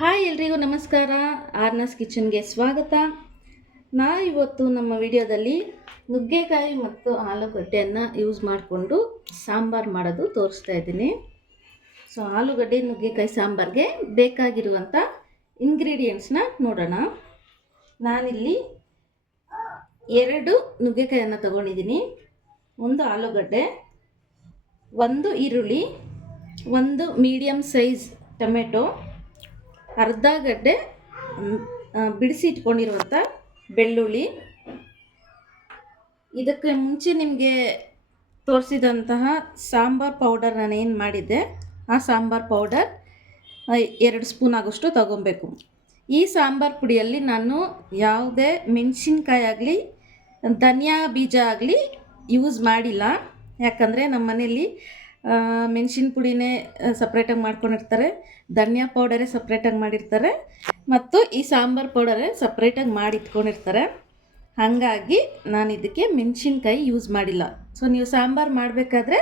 Hi ಎಲ್ರಿಗೂ ನಮಸ್ಕಾರ. ಆರ್ನಸ್ ಕಿಚನ್ಗೆ ಸ್ವಾಗತ. ನಾ ಇವತ್ತು ನಮ್ಮ ವಿಡಿಯೋದಲ್ಲಿ ನುಗ್ಗೆಕಾಯಿ ಮತ್ತು ಆಲೂಗಡ್ಡೆಯನ್ನು ಯೂಸ್ ಮಾಡಿಕೊಂಡು ಸಾಂಬಾರು ಮಾಡೋದು ತೋರಿಸ್ತಾ ಇದ್ದೀನಿ. ಸೊ, ಆಲೂಗಡ್ಡೆ, ನುಗ್ಗೆಕಾಯಿ, ಸಾಂಬಾರಿಗೆ ಬೇಕಾಗಿರುವಂಥ ಇಂಗ್ರೀಡಿಯೆಂಟ್ಸ್ನ ನೋಡೋಣ. ನಾನಿಲ್ಲಿ ಎರಡು ನುಗ್ಗೆಕಾಯನ್ನು ತಗೊಂಡಿದ್ದೀನಿ. ಒಂದು ಆಲೂಗಡ್ಡೆ, ಒಂದು ಈರುಳ್ಳಿ, ಒಂದು ಮೀಡಿಯಮ್ ಸೈಜ್ ಟೊಮೆಟೊ ಅರ್ಧ ಗಡ್ಡೆ ಬಿಡಿಸಿ ಇಟ್ಕೊಂಡಿರುವಂಥ ಬೆಳ್ಳುಳ್ಳಿ. ಇದಕ್ಕೆ ಮುಂಚೆ ನಿಮಗೆ ತೋರಿಸಿದಂತಹ ಸಾಂಬಾರ್ ಪೌಡರ್ ನಾನು ಏನು ಮಾಡಿದ್ದೆ, ಆ ಸಾಂಬಾರ್ ಪೌಡರ್ ಎರಡು ಸ್ಪೂನ್ ಆಗೋಷ್ಟು ತಗೊಬೇಕು. ಈ ಸಾಂಬಾರ್ ಪುಡಿಯಲ್ಲಿ ನಾನು ಯಾವುದೇ ಮೆಣಸಿನ್ಕಾಯಿ ಆಗಲಿ, ಧನಿಯಾ ಬೀಜ ಆಗಲಿ ಯೂಸ್ ಮಾಡಿಲ್ಲ. ಯಾಕಂದರೆ ನಮ್ಮ ಮನೇಲಿ ಮೆಣಸಿನ ಪುಡಿನೇ ಸಪ್ರೇಟಾಗಿ ಮಾಡ್ಕೊಂಡಿರ್ತಾರೆ. ಧನಿಯಾ ಪೌಡರೇ ಸಪ್ರೇಟಾಗಿ ಮಾಡಿರ್ತಾರೆ. ಮತ್ತು ಈ ಸಾಂಬಾರ್ ಪೌಡರೇ ಸಪ್ರೇಟಾಗಿ ಮಾಡಿ ಇಟ್ಕೊಂಡಿರ್ತಾರೆ ಹಾಗಾಗಿ ನಾನು ಇದಕ್ಕೆ ಮೆಣಸಿನ್ಕಾಯಿ ಯೂಸ್ ಮಾಡಿಲ್ಲ. ಸೊ ನೀವು ಸಾಂಬಾರು ಮಾಡಬೇಕಾದ್ರೆ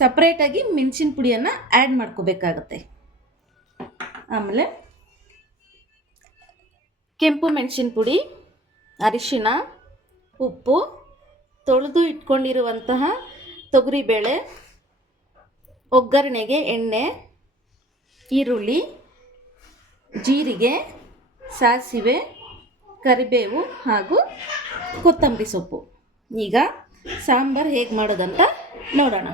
ಸಪ್ರೇಟಾಗಿ ಮೆಣಸಿನ ಪುಡಿಯನ್ನು ಆ್ಯಡ್ ಮಾಡ್ಕೋಬೇಕಾಗತ್ತೆ. ಆಮೇಲೆ ಕೆಂಪು ಮೆಣಸಿನ ಪುಡಿ ಅರಿಶಿನ ಉಪ್ಪು, ತೊಳೆದು ಇಟ್ಕೊಂಡಿರುವಂತಹ ತೊಗರಿಬೇಳೆ ಒಗ್ಗರಣೆಗೆ ಎಣ್ಣೆ, ಈರುಳ್ಳಿ, ಜೀರಿಗೆ, ಸಾಸಿವೆ, ಕರಿಬೇವು ಹಾಗೂ ಕೊತ್ತಂಬರಿ ಸೊಪ್ಪು. ಈಗ ಸಾಂಬಾರು ಹೇಗೆ ಮಾಡೋದಂತ ನೋಡೋಣ.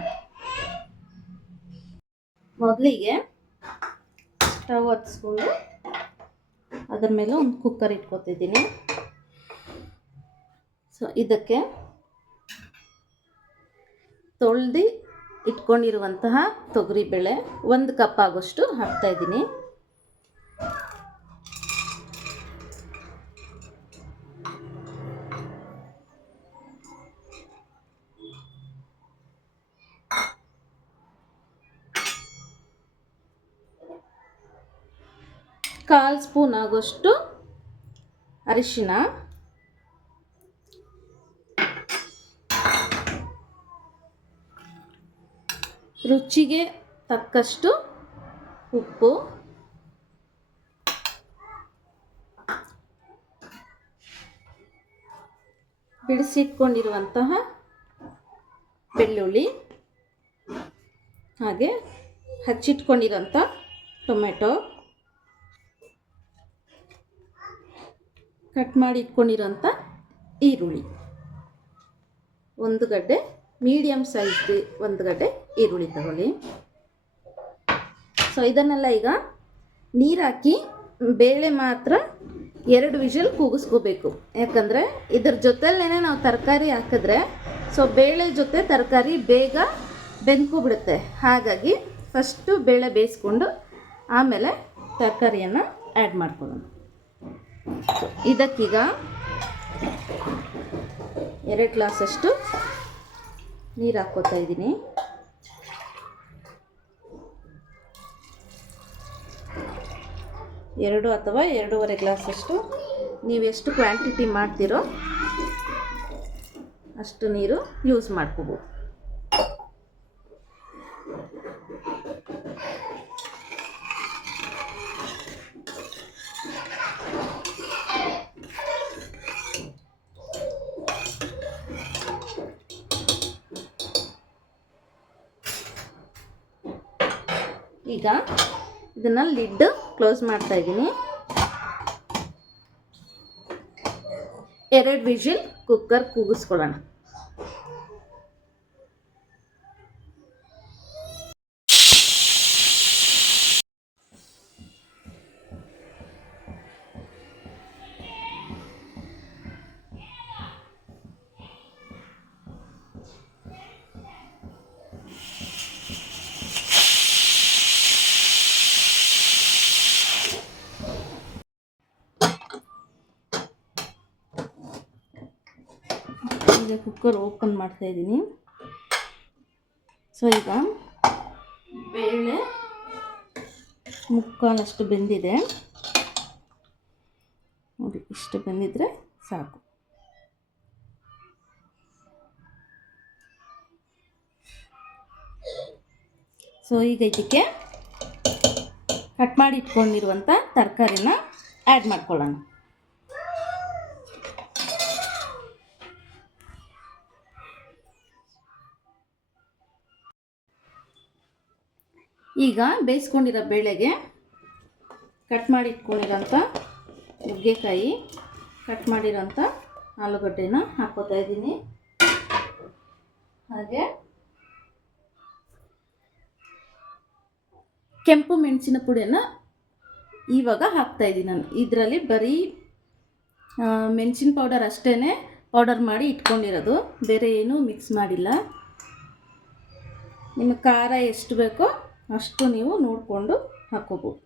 ಮೊದಲಿಗೆ ಸ್ಟವ್ ಹಚ್ಕೊಂಡು ಅದರ ಮೇಲೆ ಒಂದು ಕುಕ್ಕರ್ ಇಟ್ಕೊತಿದ್ದೀನಿ. ಸೊ ಇದಕ್ಕೆ ತೊಳೆದು ಇಟ್ಕೊಂಡಿರುವಂತಹ ತೊಗರಿಬೇಳೆ ಒಂದು ಕಪ್ ಆಗೋಷ್ಟು ಹಾಕ್ತಾ ಇದ್ದೀನಿ. ಕಾಲು ಸ್ಪೂನ್ ಆಗೋಷ್ಟು ಅರಿಶಿನ ರುಚಿಗೆ ತಕ್ಕಷ್ಟು ಉಪ್ಪು. ಬಿಡಿಸಿಟ್ಕೊಂಡಿರುವಂತಹ ಬೆಳ್ಳುಳ್ಳಿ. ಹಾಗೆ ಹಚ್ಚಿಟ್ಕೊಂಡಿರೋಂಥ ಟೊಮೆಟೊ. ಕಟ್ ಮಾಡಿ ಇಟ್ಕೊಂಡಿರೋಂಥ ಈರುಳ್ಳಿ. ಒಂದು ಗಡ್ಡೆ ಮೀಡಿಯಮ್ ಸೈಜ್ ಒಂದು ಗಡ್ಡೆ ಈರುಳ್ಳಿ ತಗೊಳ್ಳಿ. ಸೊ ಇದನ್ನೆಲ್ಲ ಈಗ ನೀರಾಕಿ ಬೇಳೆ ಮಾತ್ರ ಎರಡು ವಿಷಲ್ ಕೂಗಿಸ್ಕೋಬೇಕು. ಯಾಕಂದರೆ ಇದ್ರ ಜೊತೆಲೇ ನಾವು ತರಕಾರಿ ಹಾಕಿದ್ರೆ ಸೊ ಬೇಳೆ ಜೊತೆ ತರಕಾರಿ ಬೇಗ ಬೆಂದ್ಕೊಬಿಡುತ್ತೆ ಹಾಗಾಗಿ ಫಸ್ಟು ಬೇಳೆ ಬೇಯಿಸ್ಕೊಂಡು ಆಮೇಲೆ ತರಕಾರಿಯನ್ನು ಆ್ಯಡ್ ಮಾಡ್ಕೊಳ್ಳೋಣ. ಇದಕ್ಕೀಗ ಎರಡು ಗ್ಲಾಸಷ್ಟು ನೀರು ಹಾಕ್ಕೋತಾ ಇದ್ದೀನಿ. ಎರಡು ಅಥವಾ ಎರಡೂವರೆ ಗ್ಲಾಸಷ್ಟು ನೀವು ಎಷ್ಟು ಕ್ವಾಂಟಿಟಿ ಮಾಡ್ತೀರೋ ಅಷ್ಟು ನೀರು ಯೂಸ್ ಮಾಡ್ಕೋಬೋದು. ಈಗ ಇದನ್ನು ಲಿಡ್ ಕ್ಲೋಸ್ ಮಾಡ್ತಾ ಇದ್ದೀನಿ. ಎರಡು ವಿಜಿಲ್ ಕುಕ್ಕರ್ ಕೂಗಿಸ್ಕೊಳ್ಳೋಣ. ಈಗ ಕುಕ್ಕರ್ ಓಪನ್ ಮಾಡ್ತಾ ಇದ್ದೀನಿ. ಸೊ ಈಗ ಬೇಳೆ ಮುಕ್ಕಾಲಷ್ಟು ಬೆಂದಿದೆ. ನೋಡಿ, ಇಷ್ಟು ಬೆಂದಿದ್ರೆ ಸಾಕು. ಸೊ ಈಗ ಇದಕ್ಕೆ ಕಟ್ ಮಾಡಿ ಇಟ್ಕೊಂಡಿರುವಂಥ ತರಕಾರಿನ ಆ್ಯಡ್ ಮಾಡ್ಕೊಳ್ಳೋಣ. ಈಗ ಬೇಯಿಸ್ಕೊಂಡಿರೋ ಬೇಳೆಗೆ ಕಟ್ ಮಾಡಿ ಇಟ್ಕೊಂಡಿರೋಂಥ ನುಗ್ಗೆಕಾಯಿ ಕಟ್ ಮಾಡಿರೋಂಥ ಆಲೂಗಡ್ಡೆನ ಹಾಕೋತಾ ಇದ್ದೀನಿ. ಹಾಗೆ ಕೆಂಪು ಮೆಣಸಿನ ಪುಡಿಯನ್ನು ಇವಾಗ ಹಾಕ್ತಾ ಇದ್ದೀನಿ ನಾನು. ಇದರಲ್ಲಿ ಬರೀ ಮೆಣಸಿನ ಪೌಡರ್ ಅಷ್ಟೇ ಪೌಡರ್ ಮಾಡಿ ಇಟ್ಕೊಂಡಿರೋದು. ಬೇರೆ ಏನೂ ಮಿಕ್ಸ್ ಮಾಡಿಲ್ಲ. ನಿಮಗೆ ಖಾರ ಎಷ್ಟು ಬೇಕೋ ಅಷ್ಟು ನೀವು ನೋಡಿಕೊಂಡು ಹಾಕ್ಕೋಬೋದು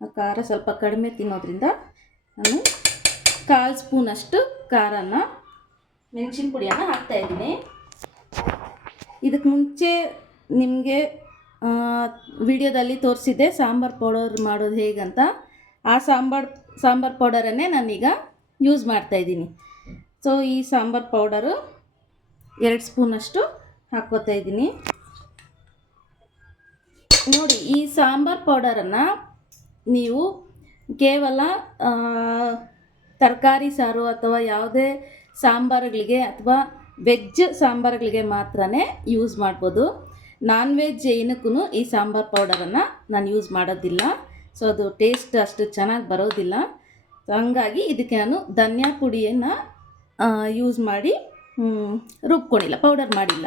ಆ ಖಾರ ಸ್ವಲ್ಪ ಕಡಿಮೆ ತಿನ್ನೋದ್ರಿಂದ ನಾನು ಕಾಲು ಸ್ಪೂನಷ್ಟು ಖಾರನ, ಮೆಣಸಿನ ಪುಡಿಯನ್ನು ಹಾಕ್ತಾಯಿದ್ದೀನಿ ಇದಕ್ಕೆ ಮುಂಚೆ ನಿಮಗೆ ವಿಡಿಯೋದಲ್ಲಿ ತೋರಿಸಿದ್ದೆ ಸಾಂಬಾರು ಪೌಡರ್ ಮಾಡೋದು ಹೇಗಂತ ಆ ಸಾಂಬಾರು ಸಾಂಬಾರು ಪೌಡರನ್ನೇ ನಾನೀಗ ಯೂಸ್ ಮಾಡ್ತಾಯಿದ್ದೀನಿ ಸೊ ಈ ಸಾಂಬಾರು ಪೌಡರು ಎರಡು ಸ್ಪೂನಷ್ಟು ಹಾಕ್ಕೋತಾ ಇದ್ದೀನಿ. ನೋಡಿ, ಈ ಸಾಂಬಾರು ಪೌಡರನ್ನು ನೀವು ಕೇವಲ ತರಕಾರಿ ಸಾರು ಅಥವಾ ಯಾವುದೇ ಸಾಂಬಾರುಗಳಿಗೆ ಅಥವಾ ವೆಜ್ ಸಾಂಬಾರುಗಳಿಗೆ ಮಾತ್ರ ಯೂಸ್ ಮಾಡ್ಬೋದು. ನಾನ್ ವೆಜ್ ಏನಕ್ಕೂ ಈ ಸಾಂಬಾರು ಪೌಡರನ್ನು ನಾನು ಯೂಸ್ ಮಾಡೋದಿಲ್ಲ. ಸೊ, ಅದು ಟೇಸ್ಟ್ ಅಷ್ಟು ಚೆನ್ನಾಗಿ ಬರೋದಿಲ್ಲ. ಹಂಗಾಗಿ ಇದಕ್ಕೆ ನಾನು ಧನ್ಯಾ ಪುಡಿಯನ್ನು ಯೂಸ್ ಮಾಡಿ ರುಬ್ಕೊಂಡಿಲ್ಲ, ಪೌಡರ್ ಮಾಡಿಲ್ಲ.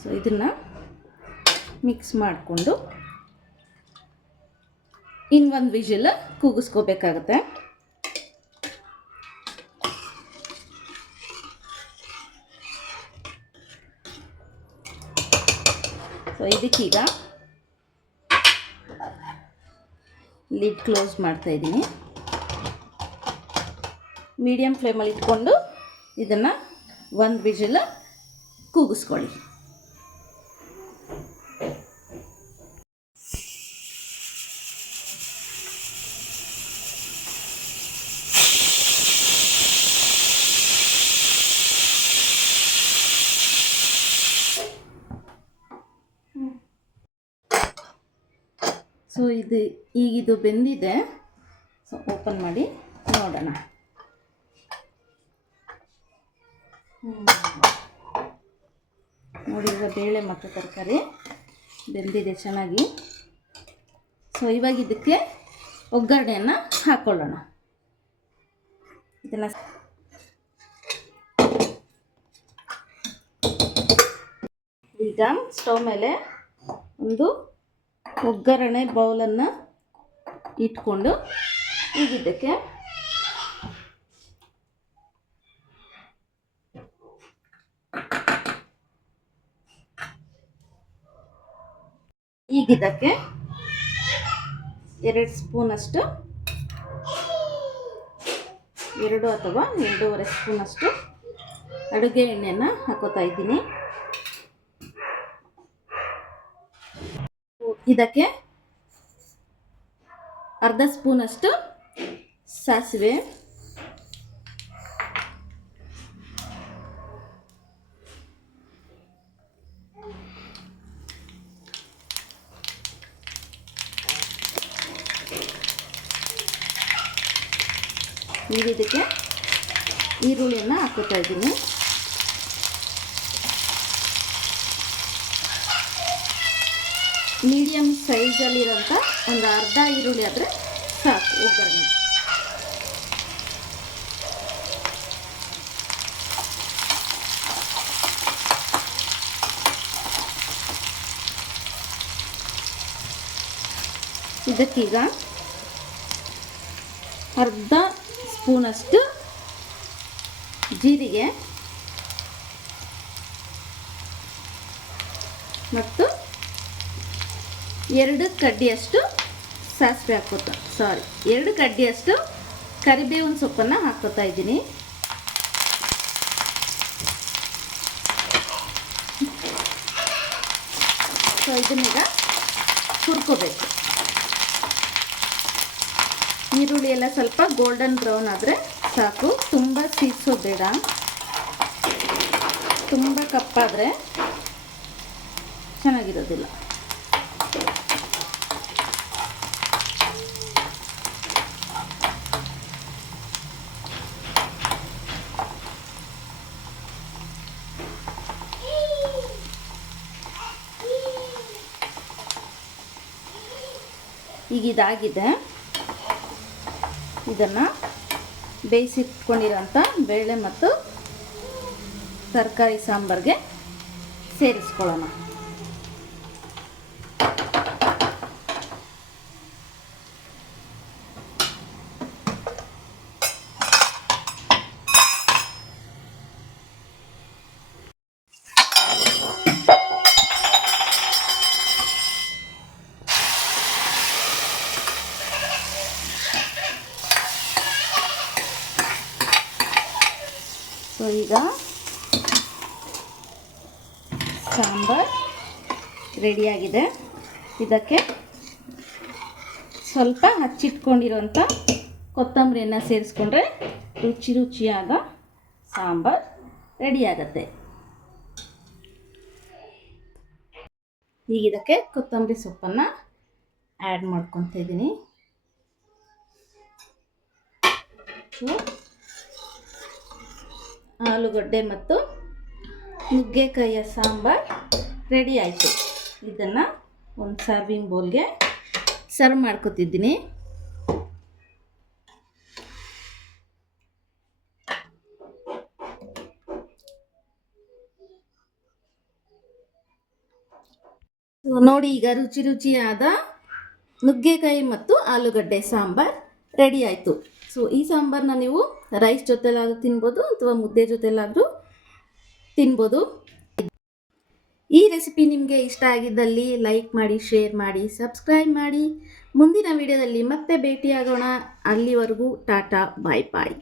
ಸೊ ಇದನ್ನು ಮಿಕ್ಸ್ ಮಾಡಿಕೊಂಡು ಇನ್ನೊಂದು ವಿಜಿಲ್ ಕೂಗಿಸ್ಕೋಬೇಕಾಗತ್ತೆ. ಸೊ ಇದಕ್ಕೀಗ ಲಿಡ್ ಕ್ಲೋಸ್ ಮಾಡ್ತಾ ಇದ್ದೀನಿ. ಮೀಡಿಯಮ್ ಫ್ಲೇಮಲ್ಲಿ ಇಟ್ಕೊಂಡು ಇದನ್ನು ಒಂದು ವಿಜಿಲ್ ಕೂಗಿಸ್ಕೊಳ್ಳಿ ಸೊ ಇದು ಈಗಿದು ಬೆಂದಿದೆ. ಸೊ ಓಪನ್ ಮಾಡಿ ನೋಡೋಣ. ನೋಡಿದ ಬೇಳೆ ಮತ್ತು ತರಕಾರಿ? ಬೆಂದಿದೆ ಚೆನ್ನಾಗಿ. ಸೊ ಇವಾಗ ಇದಕ್ಕೆ ಒಗ್ಗರಣೆಯನ್ನು ಹಾಕ್ಕೊಳ್ಳೋಣ ಇದನ್ನು ಈಗ ಸ್ಟವ್ ಮೇಲೆ ಒಂದು ಒಗ್ಗರಣೆ ಬೌಲನ್ನು ಇಟ್ಕೊಂಡು ಈಗಿದ್ದಕ್ಕೆ ಈಗಿದ್ದಕ್ಕೆ ಎರಡು ಸ್ಪೂನಷ್ಟು ಎರಡು ಅಥವಾ ಎರಡೂವರೆ ಸ್ಪೂನಷ್ಟು ಅಡುಗೆ ಎಣ್ಣೆಯನ್ನು ಹಾಕೋತಾ ಇದ್ದೀನಿ. ಇದಕ್ಕೆ ಅರ್ಧ ಸ್ಪೂನಷ್ಟು ಸಾಸಿವೆ. ನೀವು ಇದಕ್ಕೆ ಈರುಳ್ಳಿಯನ್ನು ಹಾಕೋತಾ ಇದ್ದೀನಿ. ಮೀಡಿಯಮ್ ಸೈಜಲ್ಲಿರೋಂಥ ಒಂದು ಅರ್ಧ ಈರುಳ್ಳಿ ಆದರೆ ಸಾಕು ಒಗ್ಗರಣೆ. ಇದಕ್ಕೀಗ ಅರ್ಧ ಸ್ಪೂನಷ್ಟು ಜೀರಿಗೆ ಮತ್ತು ಎರಡು ಕಡ್ಡಿಯಷ್ಟು ಸಾಸಿವೆ ಹಾಕೋತಾ ಸಾರಿ ಎರಡು ಕಡ್ಡಿಯಷ್ಟು ಕರಿಬೇವಿನ ಸೊಪ್ಪನ್ನು ಹಾಕೋತಾ ಇದ್ದೀನಿ. ಸೊ ಇದನ್ನೀಗ ಹುರ್ಕೋಬೇಕು. ಈರುಳ್ಳಿ ಎಲ್ಲ ಸ್ವಲ್ಪ ಗೋಲ್ಡನ್ ಬ್ರೌನ್ ಆದರೆ ಸಾಕು, ತುಂಬ ಬೇಡ. ತುಂಬ ಕಪ್ಪಾದರೆ ಚೆನ್ನಾಗಿರೋದಿಲ್ಲ. ಈಗ ಇದಾಗಿದೆ. ಇದನ್ನು ಬೇಯಿಸಿಟ್ಕೊಂಡಿರೋಂಥ ಬೇಳೆ ಮತ್ತು ತರಕಾರಿ ಸಾಂಬಾರಿಗೆ ಸೇರಿಸ್ಕೊಳ್ಳೋಣ ಸೊ ಈಗ ಸಾಂಬಾರ್ ರೆಡಿಯಾಗಿದೆ ಇದಕ್ಕೆ ಸ್ವಲ್ಪ ಹಚ್ಚಿಟ್ಕೊಂಡಿರೋಂಥ ಕೊತ್ತಂಬರಿಯನ್ನು ಸೇರಿಸ್ಕೊಂಡ್ರೆ ರುಚಿ ರುಚಿಯಾದ ಸಾಂಬಾರ್ ರೆಡಿಯಾಗತ್ತೆ. ಈಗ ಇದಕ್ಕೆ ಕೊತ್ತಂಬರಿ ಸೊಪ್ಪನ್ನು ಆ್ಯಡ್ ಮಾಡ್ಕೊತ ಇದ್ದೀನಿ. ಆಲೂಗಡ್ಡೆ ಮತ್ತು ನುಗ್ಗೆಕಾಯಿಯ ಸಾಂಬಾರ್ ರೆಡಿ ಆಯಿತು. ಇದನ್ನು ಒಂದು ಸರ್ವಿಂಗ್ ಬೌಲ್ಗೆ ಸರ್ವ್ ಮಾಡ್ಕೊತಿದ್ದೀನಿ. ನೋಡಿ ಈಗ ರುಚಿ ರುಚಿಯಾದ ನುಗ್ಗೆಕಾಯಿ ಮತ್ತು ಆಲೂಗಡ್ಡೆ ಸಾಂಬಾರ್ ರೆಡಿ ಆಯಿತು. ಸೊ ಈ ಸಾಂಬಾರನ್ನ ನೀವು ರೈಸ್ ಜೊತೆಲಾದರೂ ತಿನ್ಬೋದು ಅಥವಾ ಮುದ್ದೆ ಜೊತೆಲಾದರೂ ತಿನ್ಬೋದು. ಈ ರೆಸಿಪಿ ನಿಮಗೆ ಇಷ್ಟ ಆಗಿದ್ದಲ್ಲಿ ಲೈಕ್ ಮಾಡಿ, ಶೇರ್ ಮಾಡಿ, ಸಬ್ಸ್ಕ್ರೈಬ್ ಮಾಡಿ. ಮುಂದಿನ ವಿಡಿಯೋದಲ್ಲಿ ಮತ್ತೆ ಭೇಟಿಯಾಗೋಣ. ಅಲ್ಲಿವರೆಗೂ ಟಾಟಾ, ಬಾಯ್ ಬಾಯ್.